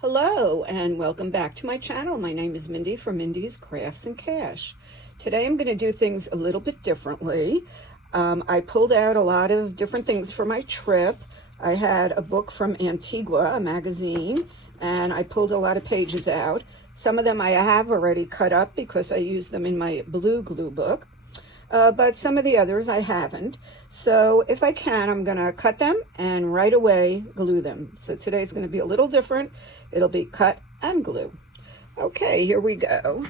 Hello and welcome back to my channel. My name is Mindy from Mindy's Crafts and Cash. Today I'm going to do things a little bit differently. I pulled out a lot of different things for my trip. I had a book from Antigua, a magazine, and I pulled a lot of pages out. Some of them I have already cut up because I used them in my blue glue book. But some of the others I haven't. So if I can, I'm going to cut them and right away glue them. So today's going to be a little different. It'll be cut and glue. Okay, here we go.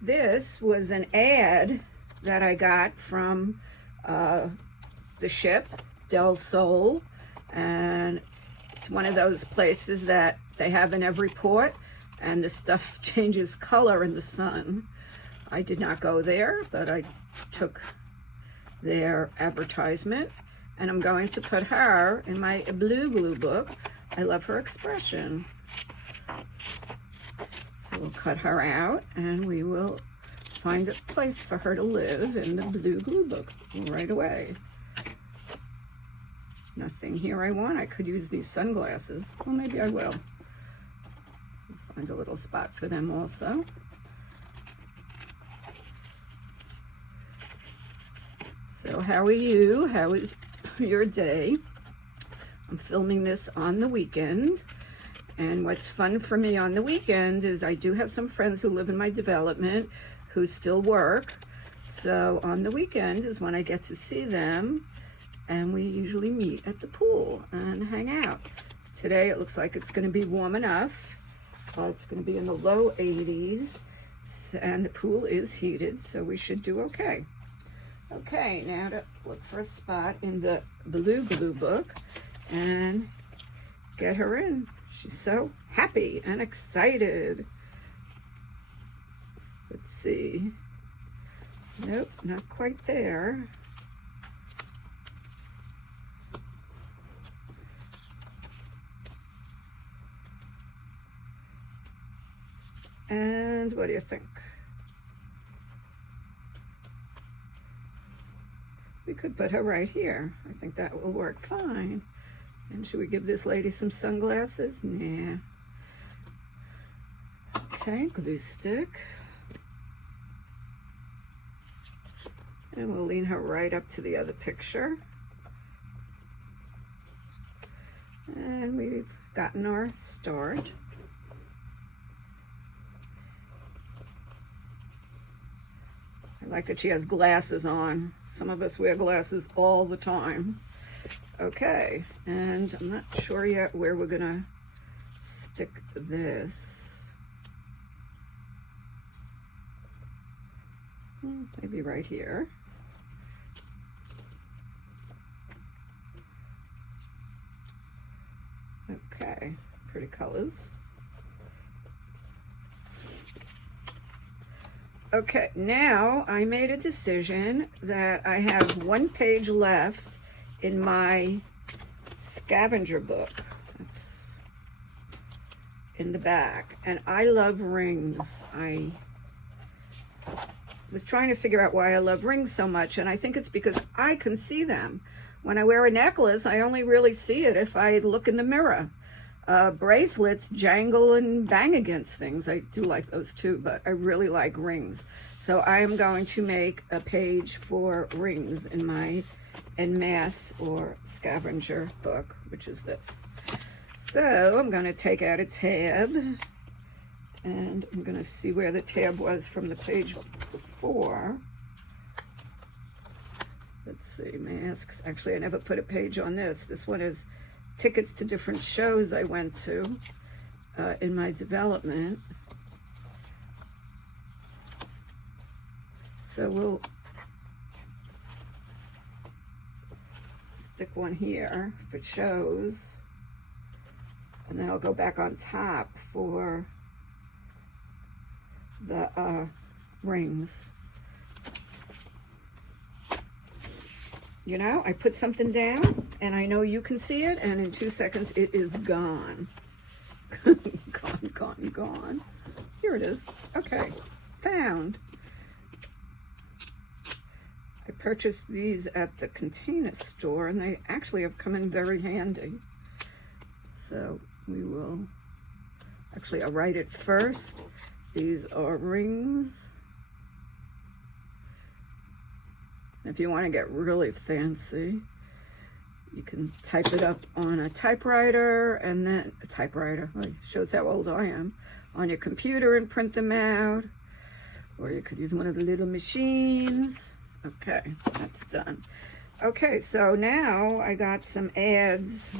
This was an ad that I got from the ship, Del Sol. And it's one of those places that they have in every port. And the stuff changes color in the sun. I did not go there, but I took their advertisement, and I'm going to put her in my blue glue book. I love her expression. So we'll cut her out, and we will find a place for her to live in the blue glue book right away. Nothing here I want. I could use these sunglasses. Well, maybe I will. Find a little spot for them also. So how are you? How is your day? I'm filming this on the weekend. And what's fun for me on the weekend is I do have some friends who live in my development who still work. So on the weekend is when I get to see them. And we usually meet at the pool and hang out. Today it looks like it's going to be warm enough. It's going to be in the low 80s. And the pool is heated, so we should do okay. Okay, now to look for a spot in the blue glue book and get her in. She's so happy and excited. Let's see. Nope, not quite there. And what do you think? We could put her right here. I think that will work fine. And should we give this lady some sunglasses? Nah. Okay, glue stick. And we'll lean her right up to the other picture. And we've gotten our start. I like that she has glasses on. Some of us wear glasses all the time. Okay, and I'm not sure yet where we're gonna stick this. Maybe right here. Okay, pretty colors. Okay, now I made a decision that I have one page left in my Scavenger book. That's in the back. And I love rings. I was trying to figure out why I love rings so much, and I think it's because I can see them. When I wear a necklace, I only really see it if I look in the mirror. Bracelets jangle and bang against things. I do like those too, but I really like rings. So I am going to make a page for rings in my En Masse or Scavenger book, which is this. So I'm going to take out a tab, and I'm going to see where the tab was from the page before. Let's see, masks. Actually, I never put a page on this. This one is tickets to different shows I went to in my development. So we'll stick one here for shows, and then I'll go back on top for the rings. You know, I put something down, and I know you can see it, and in 2 seconds it is gone. Gone. Here it is. Okay, found. I purchased these at the container store, and they actually have come in very handy. So we will Actually, I'll write it first. These are rings. If you want to get really fancy, you can type it up on a typewriter, and then a typewriter, well, it shows how old I am, on your computer and print them out. Or you could use one of the little machines. Okay, that's done. Okay, so now I got some ads,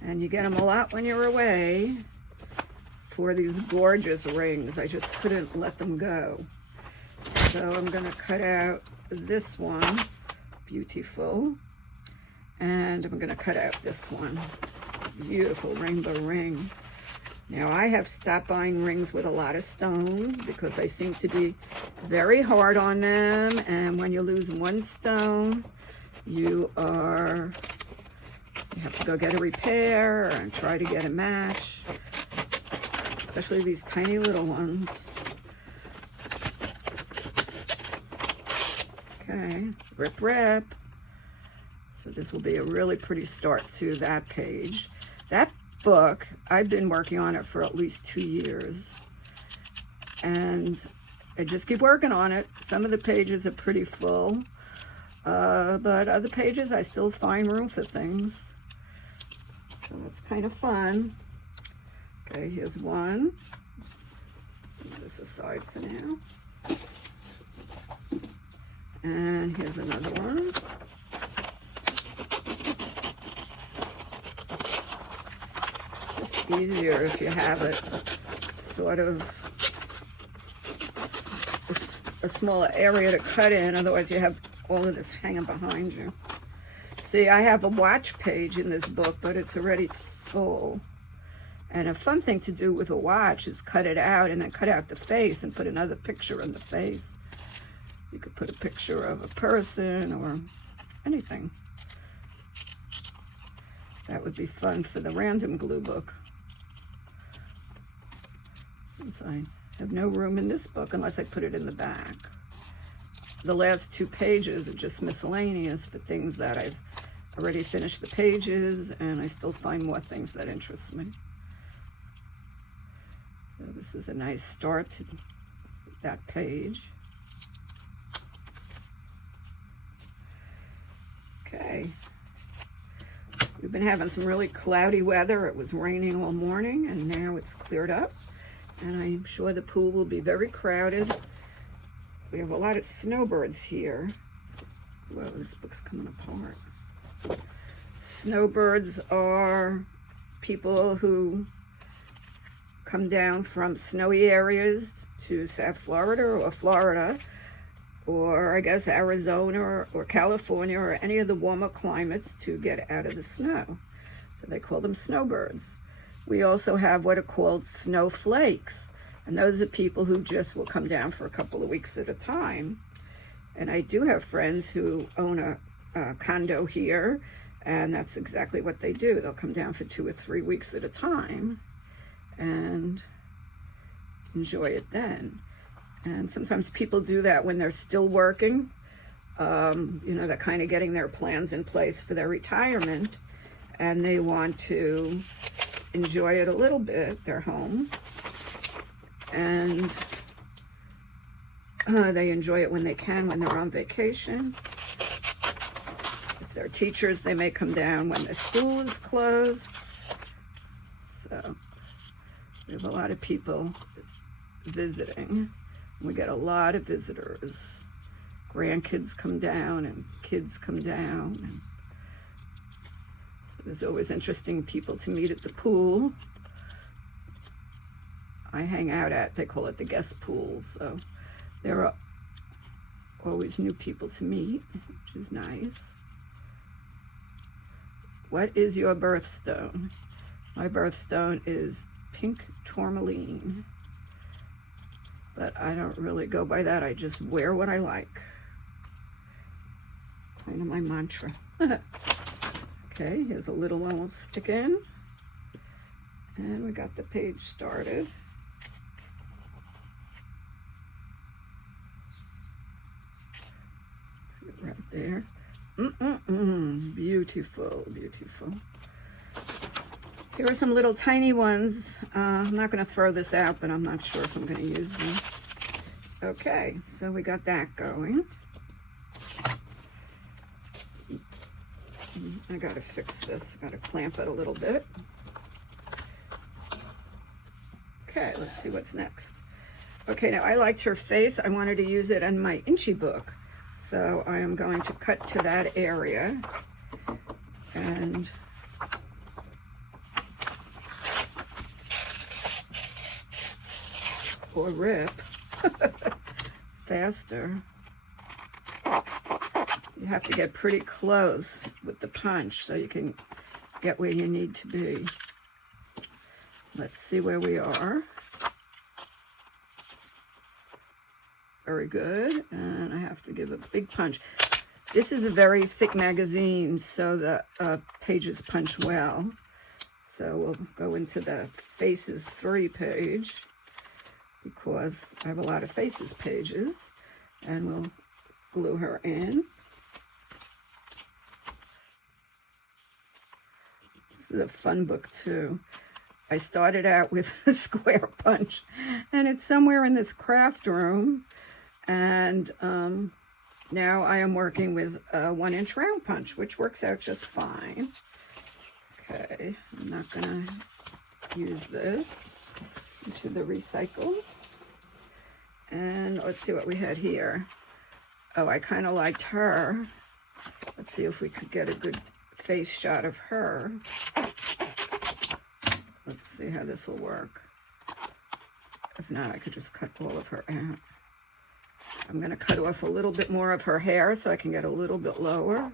and you get them a lot when you're away, for these gorgeous rings. I just couldn't let them go. So I'm gonna cut out this one, beautiful, and I'm gonna cut out this one, beautiful rainbow ring. Now I have stopped buying rings with a lot of stones because they seem to be very hard on them, and when you lose one stone, you have to go get a repair and try to get a match, especially these tiny little ones. Okay, rip, rip. So this will be a really pretty start to that page. That book, I've been working on it for at least 2 years. And I just keep working on it. Some of the pages are pretty full. But other pages, I still find room for things. So that's kind of fun. Okay, here's one. Put this aside for now. And here's another one. Just easier if you have it sort of a smaller area to cut in, otherwise you have all of this hanging behind you. See, I have a watch page in this book, but it's already full. And a fun thing to do with a watch is cut it out and then cut out the face and put another picture in the face. You could put a picture of a person or anything. That would be fun for the random glue book. Since I have no room in this book unless I put it in the back. The last 2 pages are just miscellaneous for things that I've already finished the pages, and I still find more things that interest me. So this is a nice start to that page. Okay. We've been having some really cloudy weather. It was raining all morning, and now it's cleared up. And I'm sure the pool will be very crowded. We have a lot of snowbirds here. Whoa, this book's coming apart. Snowbirds are people who come down from snowy areas to South Florida or Florida, or I guess Arizona or California or any of the warmer climates to get out of the snow. So they call them snowbirds. We also have what are called snowflakes. And those are people who just will come down for a couple of weeks at a time. And I do have friends who own a condo here, and that's exactly what they do. They'll come down for 2 or 3 weeks at a time and enjoy it then. And sometimes people do that when they're still working. You know, they're kind of getting their plans in place for their retirement, and they want to enjoy it a little bit, their home. And they enjoy it when they can, when they're on vacation. If they're teachers, they may come down when the school is closed. So we have a lot of people visiting. We get a lot of visitors. Grandkids come down and kids come down. And so there's always interesting people to meet at the pool. I hang out at, they call it the guest pool, so there are always new people to meet, which is nice. What is your birthstone? My birthstone is pink tourmaline, but I don't really go by that. I just wear what I like. Kind of my mantra. Okay, here's a little one we'll stick in. And we got the page started. Right there. Beautiful, beautiful. Here are some little tiny ones. I'm not going to throw this out, but I'm not sure if I'm going to use them. Okay, so we got that going. I got to fix this. I got to clamp it a little bit. Okay, let's see what's next. Okay, now I liked her face. I wanted to use it in my Inchy book. So I am going to cut to that area and or rip faster. You have to get pretty close with the punch so you can get where you need to be. Let's see where we are. Very good, and I have to give a big punch. This is a very thick magazine, so the pages punch well. So we'll go into the Faces 3 page, because I have a lot of Faces pages, and we'll glue her in. This is a fun book too. I started out with a square punch, and it's somewhere in this craft room. And now I am working with a 1-inch round punch, which works out just fine. Okay, I'm not gonna use this into the recycle. And let's see what we had here. Oh, I kind of liked her. Let's see if we could get a good face shot of her. Let's see how this will work. If not, I could just cut all of her out. I'm going to cut off a little bit more of her hair so I can get a little bit lower.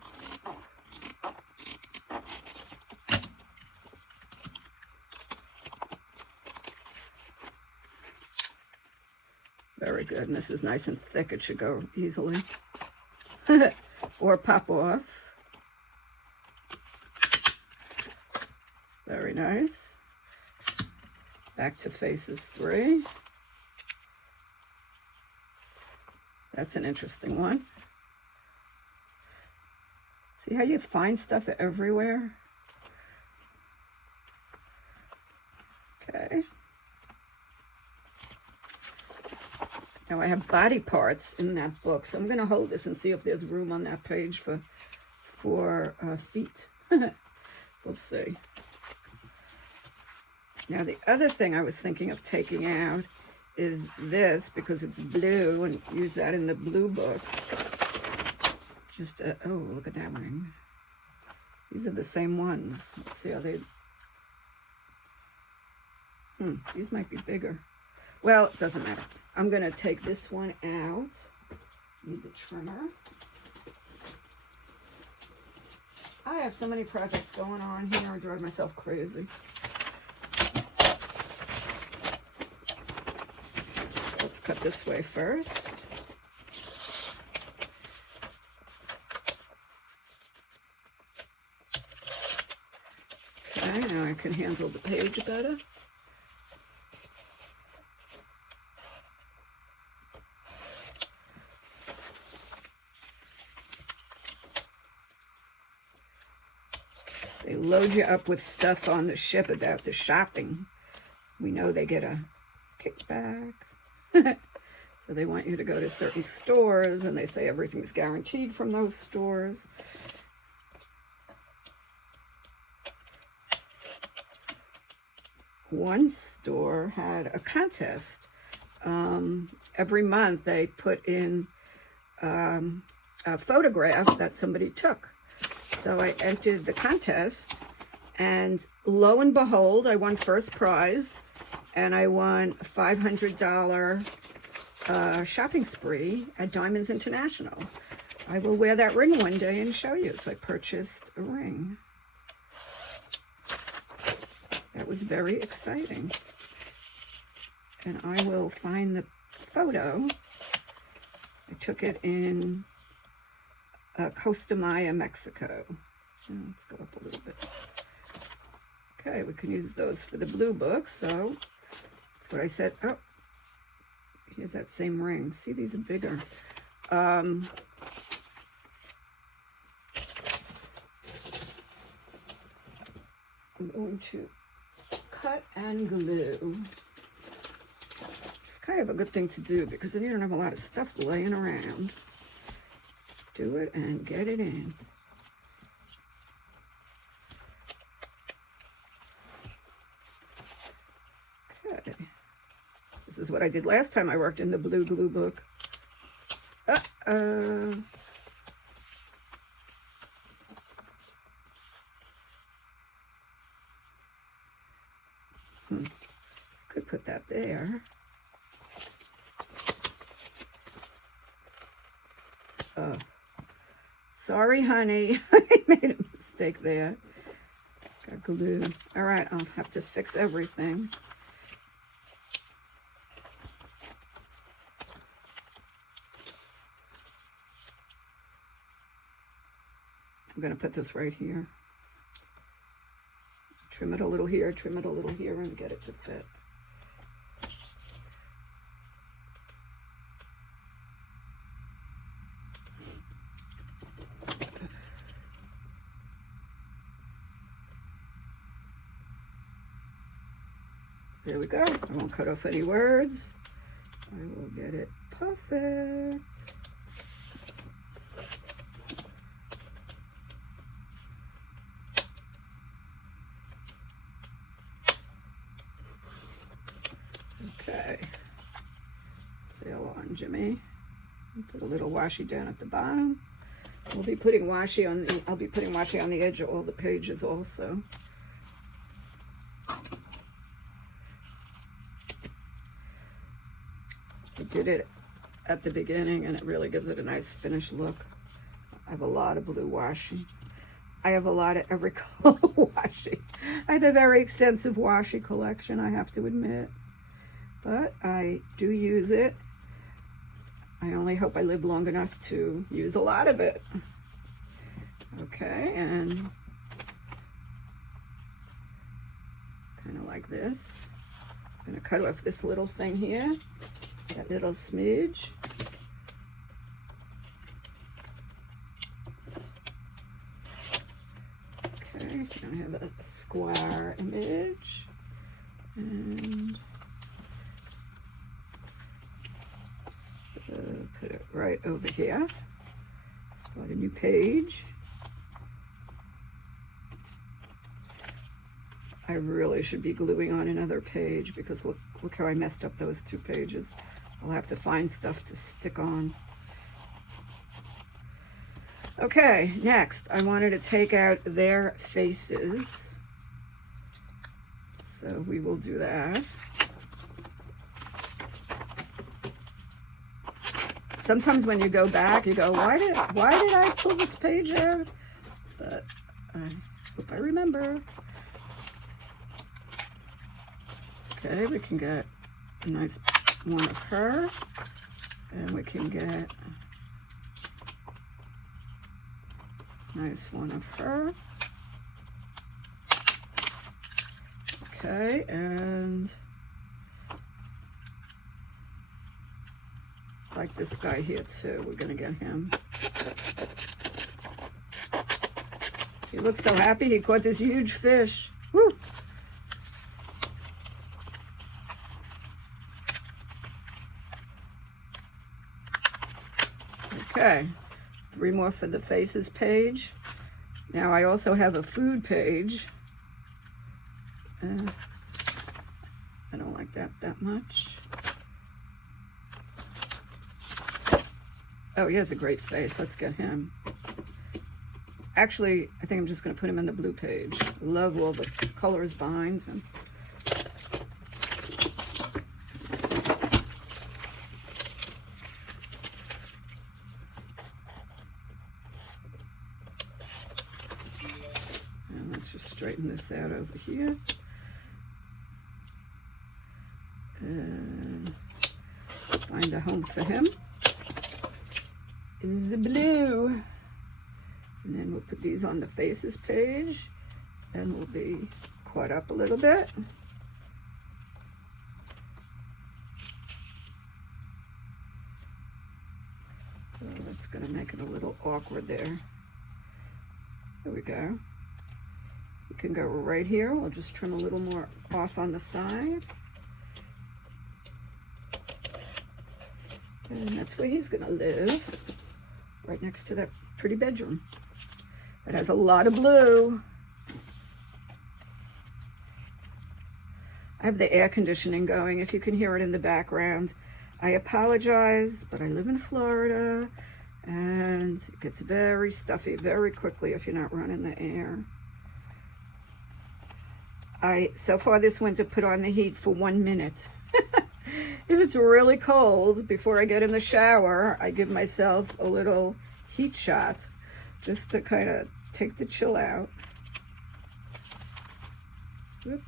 Very good. And this is nice and thick. It should go easily. Or pop off. Very nice. Back to Faces 3. That's an interesting one. See how you find stuff everywhere? Okay. Now I have body parts in that book, so I'm going to hold this and see if there's room on that page for feet. We'll see. Now the other thing I was thinking of taking out is this, because it's blue, and use that in the blue book. Just oh, look at that ring. These are the same ones. Let's see how they... these might be bigger. Well, it doesn't matter. I'm going to take this one out. Need the trimmer. I have so many projects going on here. I drive myself crazy. Let's cut this way first. Okay, now I can handle the page better. They load you up with stuff on the ship about the shopping. We know they get a kickback. So they want you to go to certain stores, and they say everything's guaranteed from those stores. One store had a contest. Every month they put in a photograph that somebody took. So I entered the contest, and lo and behold, I won first prize, and I won a $500 shopping spree at Diamonds International. I will wear that ring one day and show you. So I purchased a ring. That was very exciting. And I will find the photo. I took it in Costa Maya, Mexico. Let's go up a little bit. Okay, we can use those for the blue book. So that's what I said. Oh, here's that same ring. See, these are bigger. I'm going to cut and glue. It's kind of a good thing to do because then you don't have a lot of stuff laying around. Do it and get it in. Okay. This is what I did last time I worked in the blue glue book. Could put that there. Oh, sorry, honey. I made a mistake there. Got glue. All right, I'll have to fix everything. I'm going to put this right here. Trim it a little here, trim it a little here, and get it to fit. There we go. I won't cut off any words. I will get it perfect. Okay. Sail on, Jimmy. Put a little washi down at the bottom. I'll be putting washi on the edge of all the pages also. I did it at the beginning and it really gives it a nice finished look. I have a lot of blue washi. I have a lot of every color washi. I have a very extensive washi collection, I have to admit. But I do use it. I only hope I live long enough to use a lot of it. Okay, and kind of like this. I'm going to cut off this little thing here, that little smidge. Okay, I'm going to have a square image. And put it right over here. Start a new page. I really should be gluing on another page because look how I messed up those two pages. I'll have to find stuff to stick on. Okay, next I wanted to take out their faces. So we will do that. Sometimes when you go back, you go, why did I pull this page out? But I hope I remember. Okay, we can get a nice one of her, and we can get a nice one of her. Okay, and like this guy here too, we're gonna get him. He looks so happy he caught this huge fish. Woo! Okay, 3 more for the faces page. Now I also have a food page. I don't like that much. Oh, he has a great face. Let's get him. Actually, I think I'm just going to put him in the blue page. Love all the colors behind him. And let's just straighten this out over here. And find a home for him. In the blue. And then we'll put these on the faces page and we'll be caught up a little bit. So that's going to make it a little awkward there. There we go. You can go right here. We'll just trim a little more off on the side. And that's where he's gonna live, right next to that pretty bedroom. It has a lot of blue. I have the air conditioning going, if you can hear it in the background. I apologize, but I live in Florida, and it gets very stuffy very quickly if you're not running the air. So far this winter, put on the heat for 1 minute. If it's really cold, before I get in the shower, I give myself a little heat shot just to kind of take the chill out. Whoops.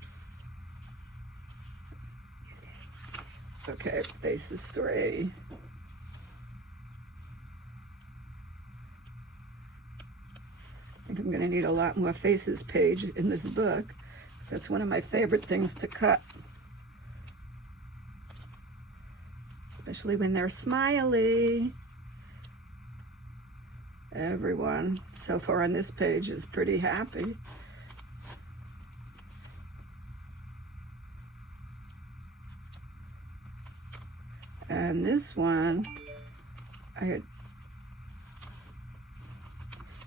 Okay, face is 3. I think I'm going to need a lot more faces page in this book. That's one of my favorite things to cut. Especially when they're smiley. Everyone so far on this page is pretty happy. And this one, I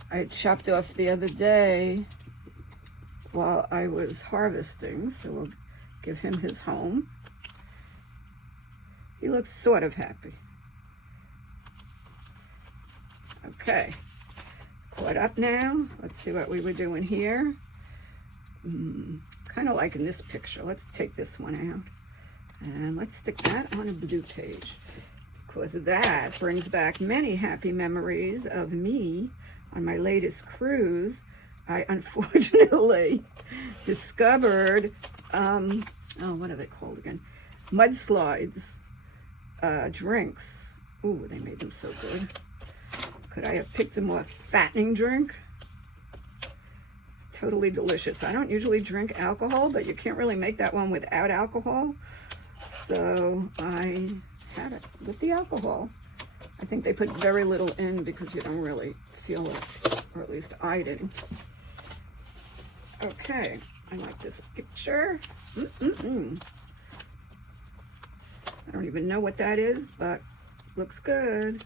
had chopped off the other day while I was harvesting, so we'll give him his home. He looks sort of happy. Okay, caught up now. Let's see what we were doing here. Kind of like in this picture. Let's take this one out. And let's stick that on a blue page, because that brings back many happy memories of me on my latest cruise. I unfortunately discovered, what are they called again? Mudslides drinks. Ooh, they made them so good. Could I have picked a more fattening drink? Totally delicious. I don't usually drink alcohol, but you can't really make that one without alcohol. So I had it with the alcohol. I think they put very little in because you don't really feel it, or at least I didn't. Okay, I like this picture. I don't even know what that is, but looks good.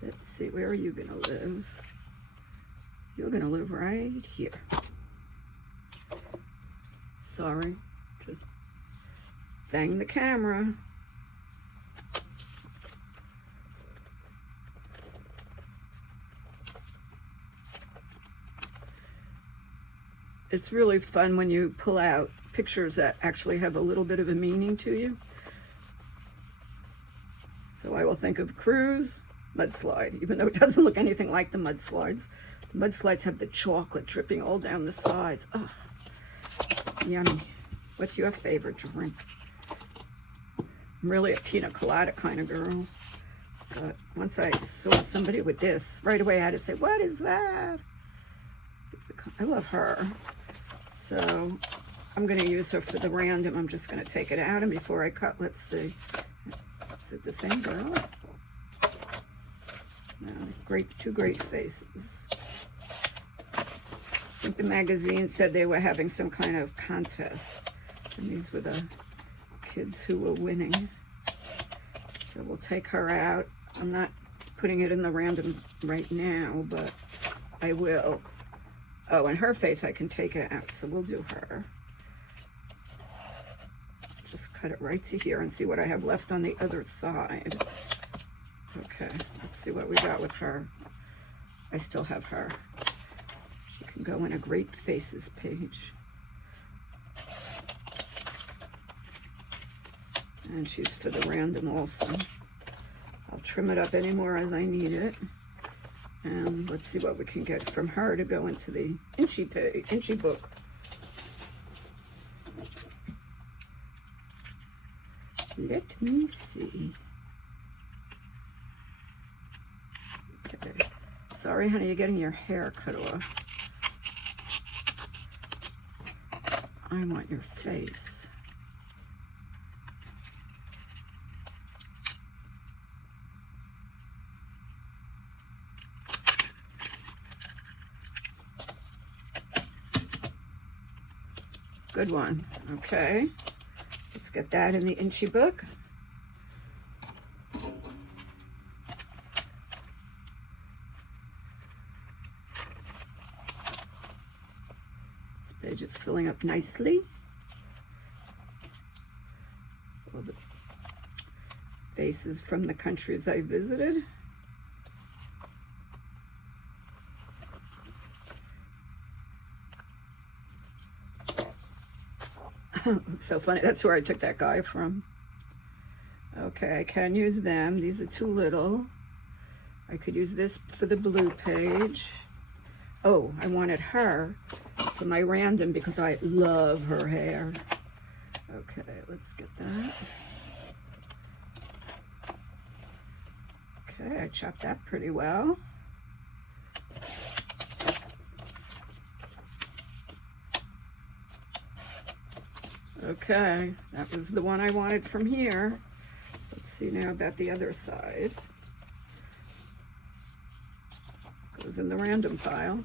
Let's see, where are you gonna live? You're gonna live right here. Sorry, just bang the camera. It's really fun when you pull out pictures that actually have a little bit of a meaning to you. So I will think of cruise, mudslide, even though it doesn't look anything like the mudslides. The mudslides have the chocolate dripping all down the sides. Oh, yummy. What's your favorite drink? I'm really a pina colada kind of girl. But once I saw somebody with this, right away I had to say, what is that? I love her. So I'm going to use her for the random. I'm just going to take it out, and before I cut, let's see. Is it the same girl? No, two great faces. I think the magazine said they were having some kind of contest, and these were the kids who were winning. So we'll take her out. I'm not putting it in the random right now, but I will. Oh, and her face, I can take it out, so we'll do her. Just cut it right to here and see what I have left on the other side. Okay, let's see what we got with her. I still have her. She can go in a great faces page. And she's for the random also. I'll trim it up any more as I need it. And let's see what we can get from her to go into the Inchy book. Let me see. Okay. Sorry, honey, you're getting your hair cut off. I want your face. Good one. Okay. Let's get that in the Inchy book. This page is filling up nicely. All the faces from the countries I visited. Looks so funny. That's where I took that guy from. Okay, I can use them. These are too little. I could use this for the blue page. Oh, I wanted her for my random because I love her hair. Okay, let's get that. Okay, I chopped that pretty well. Okay, that was the one I wanted from here. Let's see now about the other side. Goes in the random pile.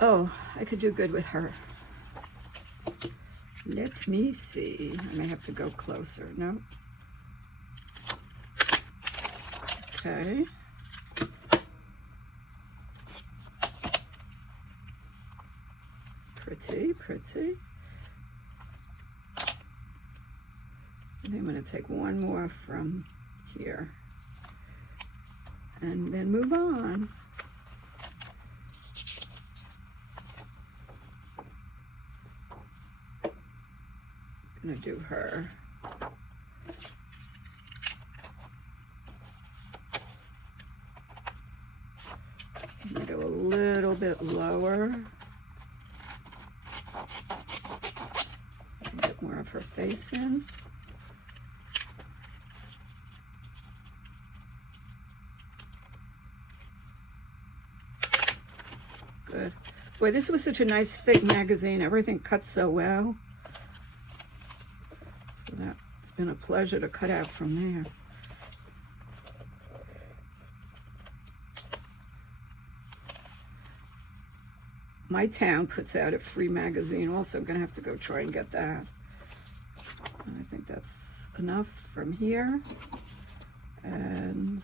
Oh, I could do good with her. Let me see. I may have to go closer. No? Okay. Pretty, pretty. And I'm going to take one more from here and then move on. Going to do her. I'm going to go a little bit lower. Get more of her face in. Good. Boy, this was such a nice thick magazine. Everything cuts so well. So that's been a pleasure to cut out from there. My town puts out a free magazine also. I'm going to have to go try and get that. I think that's enough from here. And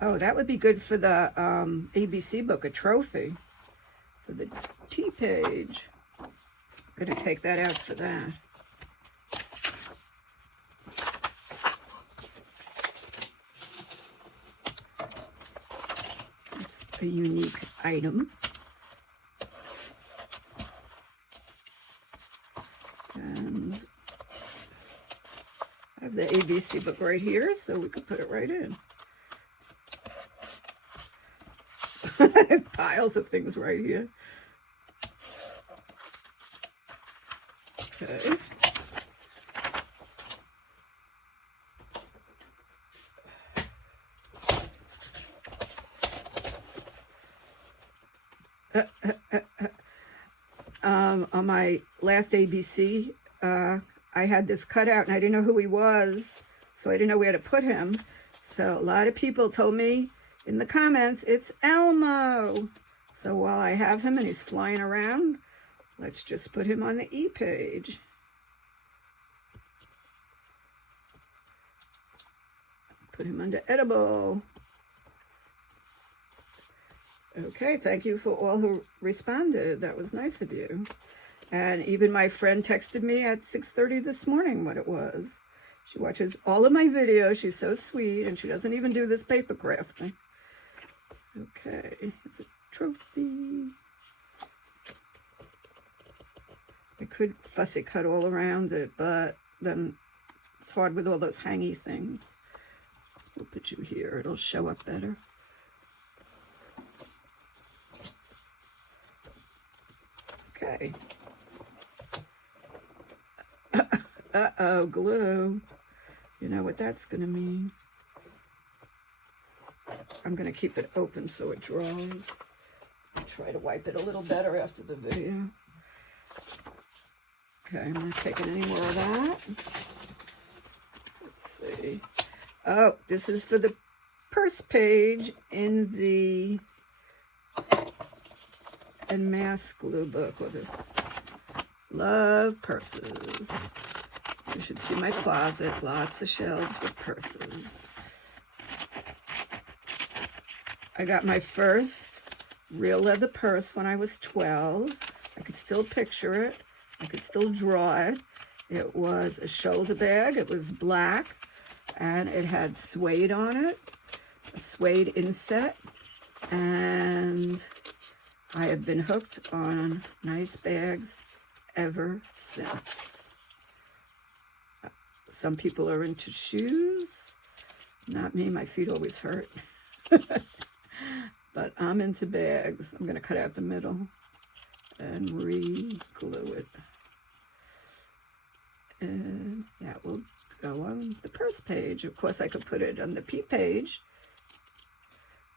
oh, that would be good for the ABC book, a trophy for the T page. I'm going to take that out for that. It's a unique item. And I have the ABC book right here, so we could put it right in. I have piles of things right here. Okay. On my last ABC, I had this cutout and I didn't know who he was, so I didn't know where to put him. So a lot of people told me in the comments, it's Elmo. So while I have him and he's flying around, let's just put him on the E page. Put him under edible. Okay, thank you for all who responded. That was nice of you. And even my friend texted me at 6:30 this morning what it was. She watches all of my videos. She's so sweet, and she doesn't even do this paper crafting. Okay, it's a trophy. I could fussy cut all around it, but then it's hard with all those hangy things. We'll put you here. It'll show up better. Okay. Uh-oh, glue. You know what that's going to mean. I'm going to keep it open so it dries. I'll try to wipe it a little better after the video. Okay, I'm not taking any more of that. Let's see. Oh, this is for the purse page in the and mask glue book. Love purses. You should see my closet. Lots of shelves with purses. I got my first real leather purse when I was 12. I could still picture it. I could still draw it. It was a shoulder bag. It was black, and it had suede on it, a suede inset, and I have been hooked on nice bags ever since. Some people are into shoes. Not me. My feet always hurt. But I'm into bags. I'm going to cut out the middle and re-glue it. And that will go on the purse page. Of course, I could put it on the P page.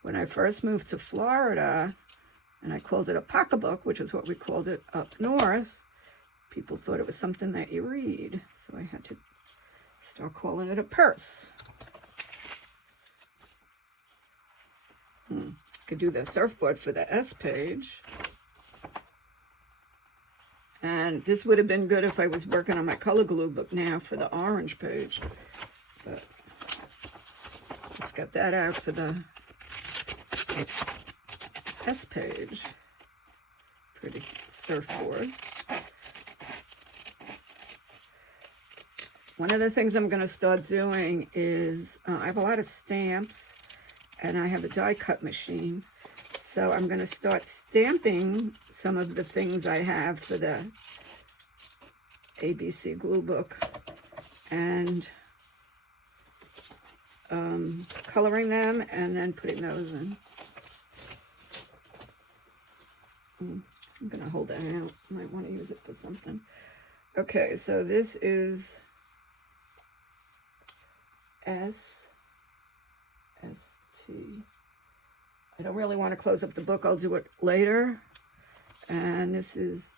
When I first moved to Florida, and I called it a pocketbook, which is what we called it up north, people thought it was something that you read. So I had to start calling it a purse. Could do the surfboard for the S page. And this would have been good if I was working on my color glue book now for the orange page. But let's get that out for the S page. Pretty surfboard. One of the things I'm going to start doing is, I have a lot of stamps, and I have a die cut machine. So I'm going to start stamping some of the things I have for the ABC glue book and coloring them and then putting those in. I'm going to hold that out. Might want to use it for something. Okay, so this is ST. I don't really want to close up the book. I'll do it later. And this is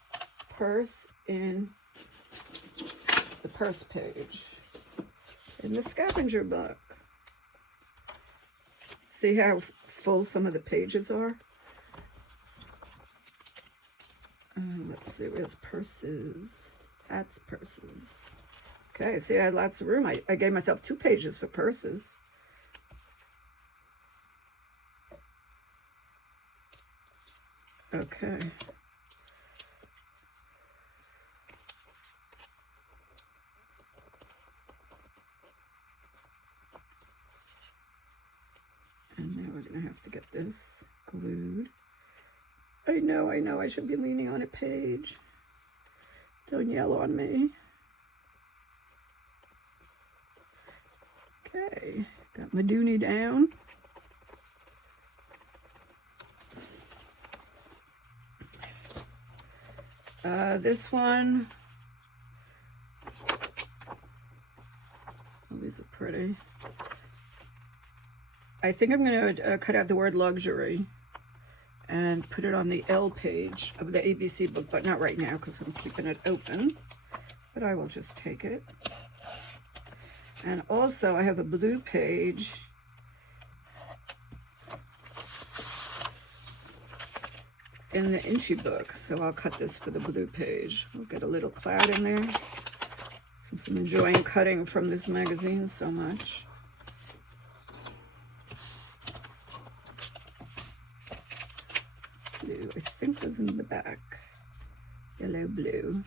purse in the purse page in the Scavenger book. See how full some of the pages are? Let's see, where's purses? That's purses. Okay, see, I had lots of room. I gave myself 2 pages for purses. Okay. And now we're going to have to get this glued. I know, I should be leaning on a page. Don't yell on me. Okay, got my dooney down. This one, oh, these are pretty. I think I'm going to cut out the word luxury and put it on the L page of the ABC book, but not right now because I'm keeping it open, but I will just take it. And also I have a blue page in the Inchy book, so I'll cut this for the blue page. We'll get a little cloud in there since I'm enjoying cutting from this magazine so much. Blue, I think was in the back. Yellow, blue.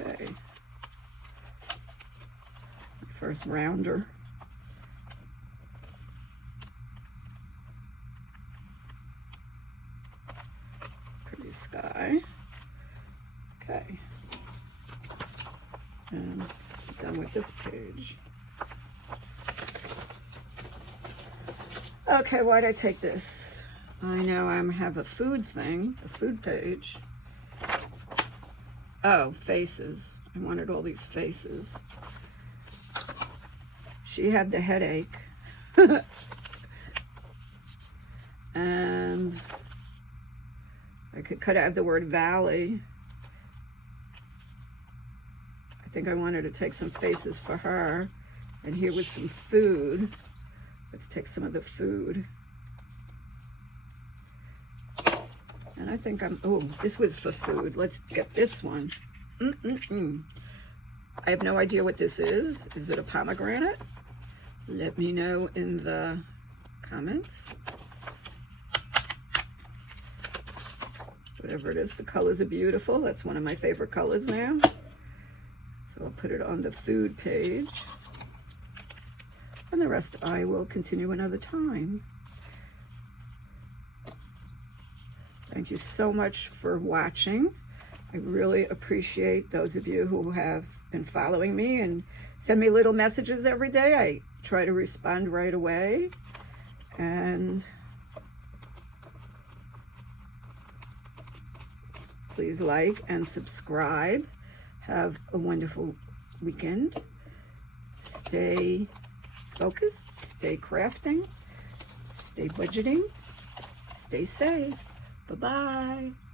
Okay. First rounder. Pretty sky. Okay. And done with this page. Okay, why'd I take this? I know I have a food thing, a food page. Oh, faces. I wanted all these faces. She had the headache. And I could cut out the word valley. I think I wanted to take some faces for her. And here was some food. Let's take some of the food. And I think oh, this was for food. Let's get this one. I have no idea what this is. Is it a pomegranate? Let me know in the comments. Whatever it is, the colors are beautiful. That's one of my favorite colors now. So I'll put it on the food page. And the rest I will continue another time. Thank you so much for watching. I really appreciate those of you who have been following me and send me little messages every day. I try to respond right away. And please like and subscribe. Have a wonderful weekend. Stay focused, stay crafting, stay budgeting, stay safe. Bye-bye.